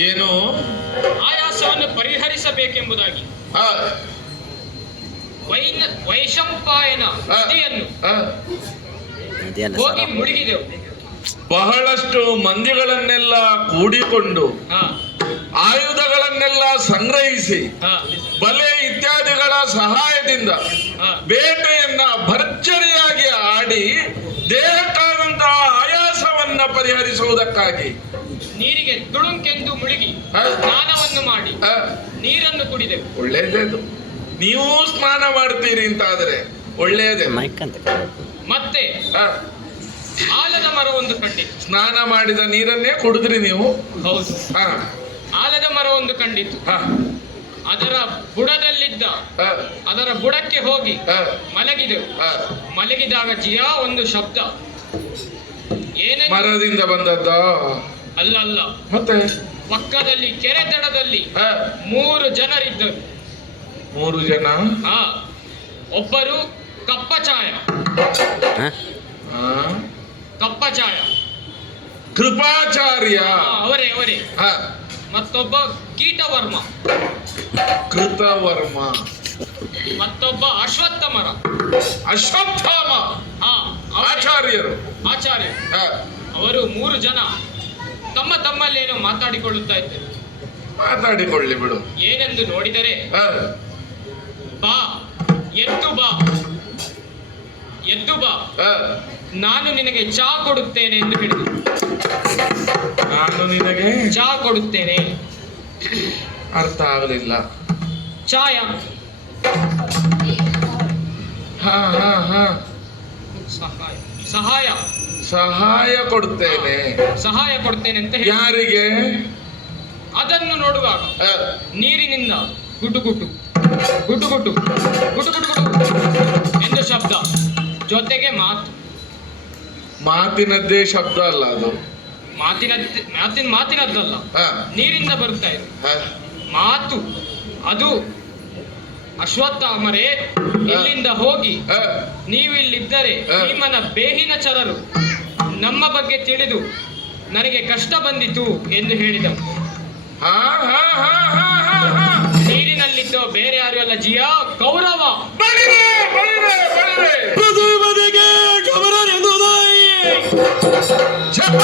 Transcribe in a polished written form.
ಏನು ಆಯಾಸವನ್ನು ಪರಿಹರಿಸಬೇಕೆಂಬುದಾಗಿ ಆ, ವೈಶಂಪಾಯನ ನದಿಯನ್ನು ಹೋಗಿ ಮುಳುಗಿದೆವು. ಬಹಳಷ್ಟು ಮಂದಿಗಳನ್ನೆಲ್ಲ ಕೂಡಿಕೊಂಡು ಹಾ ಆಯುಧಗಳನ್ನೆಲ್ಲ ಸಂಗ್ರಹಿಸಿ ಹಾ ಬಲೆ ಇತ್ಯಾದಿಗಳ ಸಹಾಯದಿಂದ ಹಾ ಬೇಟೆಯನ್ನ ಭರ್ಜರಿಯಾಗಿ ಆಡಿ ದೇಹಕ್ಕಾದಂತಹ ಆಯಾಸವನ್ನ ಪರಿಹರಿಸುವುದಕ್ಕಾಗಿ ನೀರಿಗೆ ತುಳುಂಕೆಂದು ಮುಳುಗಿ ಹಾ. ಸ್ನಾನವನ್ನು ಮಾಡಿ ಆ, ನೀರನ್ನು ಕುಡಿದೆವು. ಒಳ್ಳೆಯದೇದು. ನೀವು ಸ್ನಾನ ಮಾಡ್ತೀರಿ ಅಂತಾದ್ರೆ ಒಳ್ಳೆಯದೇ. ಮತ್ತೆ ಆ, ಆಲದ ಮರವೊಂದು ಕಂಡಿತು. ಸ್ನಾನ ಮಾಡಿದ ನೀರನ್ನೇ ಕುಡಿದ್ರಿ ನೀವು. ಹೌದು, ಆ, ಆಲದ ಮರವೊಂದು ಕಂಡಿತು. ಆ, ಅದರ ಬುಡದಲ್ಲಿದ್ದ ಆ, ಅದರ ಬುಡಕ್ಕೆ ಹೋಗಿ ಆ, ಮಲಗಿದೆವು. ಆ. ಮಲಗಿದಾಗ ಜಿಯಾ ಒಂದು ಶಬ್ದ. ಏನೇ ಮರದಿಂದ ಬಂದದ್ದ ಅಲ್ಲ ಅಲ್ಲ, ಮತ್ತೆ ಪಕ್ಕದಲ್ಲಿ ಕೆರೆ ದಡದಲ್ಲಿ ಆ, 3 ಜನರಿದ್ದರು. 3 ಜನ. ಹಾ, ಒಬ್ಬರು ಕಪ್ಪಚಾಯ ಆ, ಕಪ್ಪಚಾಯ ಕೃಪಾಚಾರ್ಯ. ಅವರೇ ಅವರೇ. ಆ, ಮತ್ತೊಬ್ಬ ಕೀಟವರ್ಮ, ಕೃತವರ್ಮ, ಮತ್ತೊಬ್ಬ ಅಶ್ವತ್ಥಮರ. ಅಶ್ವತ್ಥಾಮ, ಹಾ, ಅವರೇ. ಆಚಾರ್ಯರು. ಆಚಾರ್ಯ. ಆ, ಅವರು 3 ಜನ ತಮ್ಮ ತಮ್ಮಲ್ಲೇನೋ ಮಾತಾಡಿಕೊಳ್ಳುತ್ತಾ ಇದ್ದರು. ಮಾತಾಡಿಕೊಳ್ಳಿ ಬಿಡು. ಏನೆಂದು ನೋಡಿದರೆ, ಆ, ಬಾ ಎದ್ದು ಬಾ, ಎದ್ದು ಬಾ, ಆ, ನಾನು ನಿನಗೆ ಚಾ ಕೊಡುತ್ತೇನೆ ಎಂದು ಹೇಳಿದರು. ನಾನು ನಿನಗೆ ಚಾ ಕೊಡುತ್ತೇನೆ. ಅರ್ಥ ಆಗಲಿಲ್ಲ. ಚಾಯ ಹಾ ಹಾ ಹಾ, ಸಹಾಯ ಸಹಾಯ ಸಹಾಯ ಕೊಡ್ತೇನೆ. ಸಹಾಯ ಕೊಡ್ತೇನೆ ಅಂತ ಹೇಳಿ ಯಾರಿಗೆ? ಅದನ್ನು ನೋಡುವಾಗ ಆ, ನೀರಿನಿಂದ ಗುಟುಗುಟು ಗುಟುಗುಟು ಗುಟುಗುಟು ಎಂದು ಶಬ್ದ, ಜೊತೆಗೆ ಮಾತು. ಮಾತಿನದ್ದೇ ಶಬ್ದ ಅಲ್ಲ ಅದು. ಮಾತಿನದ್ದಲ್ಲ, ಆ, ನೀರಿಂದ ಬರುತ್ತಾ ಇದೆ ಆ, ಮಾತು. ಅದು ಅಶ್ವತ್ಥಾಮರೇ, ಇಲ್ಲಿಂದ ಹೋಗಿ ಆ, ನೀವು ಇಲ್ಲಿದ್ದರೆ ಭೀಮನ ಬೇಹಿನ ಚರರು ನಮ್ಮ ಬಗ್ಗೆ ತಿಳಿದು ನನಗೆ ಕಷ್ಟ ಬಂದಿತು ಎಂದು ಹೇಳಿದವು. ಹಾ ಹಾ ಹಾ ಹಾ ಹಾ ಹಾ. ನೀರಿನಲ್ಲಿದ್ದ ಬೇರೆ ಯಾರು ಅಲ್ಲ, ಜಿಯಾ, ಕೌರವ. ಬಳಿರೆ, ಬಳಿರೆ, ಬಳಿರೆ. ಜಪ.